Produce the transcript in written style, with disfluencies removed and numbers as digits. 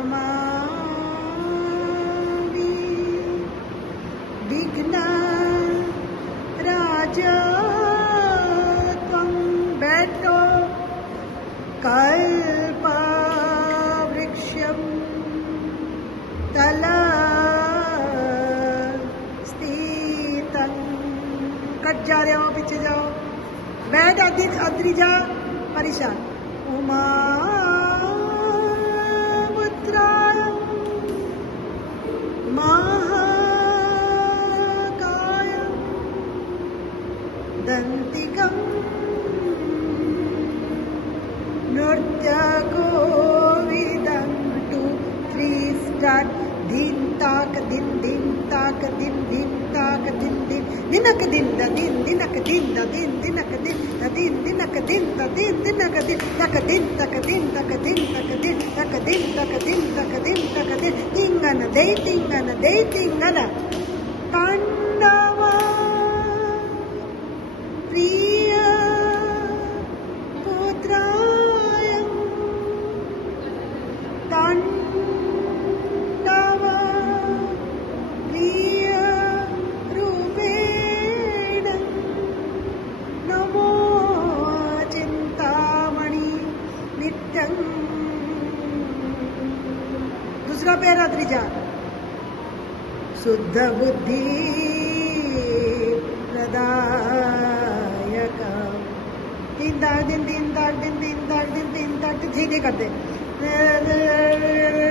प्रणमामि विघ्न राजा त्वं बैठो कल्पवृक्षं तलस्थितं। कट जा रहे हो, पीछे जाओ, बैठ अद्री जा, परेशान। उमा पुत्राय महाकाय दंतिकं नृत्य कोविदं 2 3 स्टार्ट। दिन ताक दिन दिन ताक दिन दिन ताक दिन दिन दिनक दिन द दिन दिनक दिन द दिन दिनक दिन द दिन दिनक दिन द दिन दिनक दिन तक दिन तक दिन तक दिन तक दिन तक दिन तक दिन तक दिन तक दिन तिंगन दे तिंगन तांडव प्रिय पुत्राय तांडव प्रिय रूपेण नमो चिंतामणि नित्यं। दूसरा पैरा त्रिजा शुद्ध बुद्धि प्रदायक। तीन दाग दिन तीन दाग दिन तीन दाग दिन तीन दाग दिन सीधे कर दे।